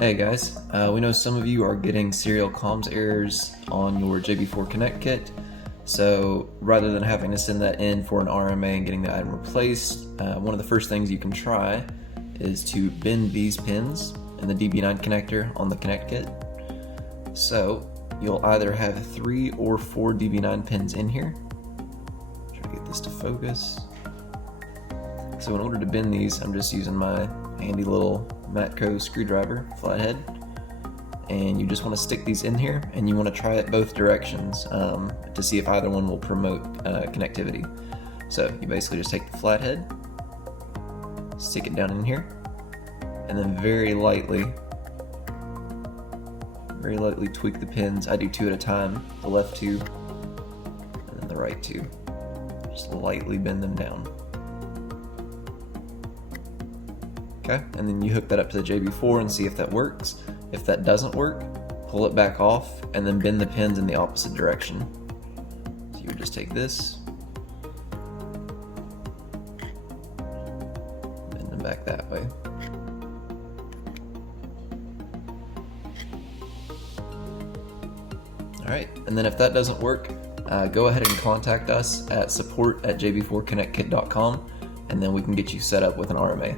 Hey guys, we know some of you are getting serial comms errors on your JB4 Connect Kit, so rather than having to send that in for an RMA and getting the item replaced, one of the first things you can try is to bend these pins in the DB9 connector on the Connect Kit. So you'll either have 3 or 4 DB9 pins in here. Try to get this to focus. So in order to bend these, I'm just using my handy little Matco screwdriver, flathead, and you just want to stick these in here and you want to try it both directions to see if either one will promote connectivity. So you basically just take the flathead, stick it down in here, and then very lightly tweak the pins. I do 2 at a time, the left 2 and then the right 2. Just lightly bend them down. Okay, and then you hook that up to the JB4 and see if that works. If that doesn't work, pull it back off and then bend the pins in the opposite direction. So you would just take this, bend them back that way. Alright, and then if that doesn't work, go ahead and contact us at support@jb4connectkit.com and then we can get you set up with an RMA.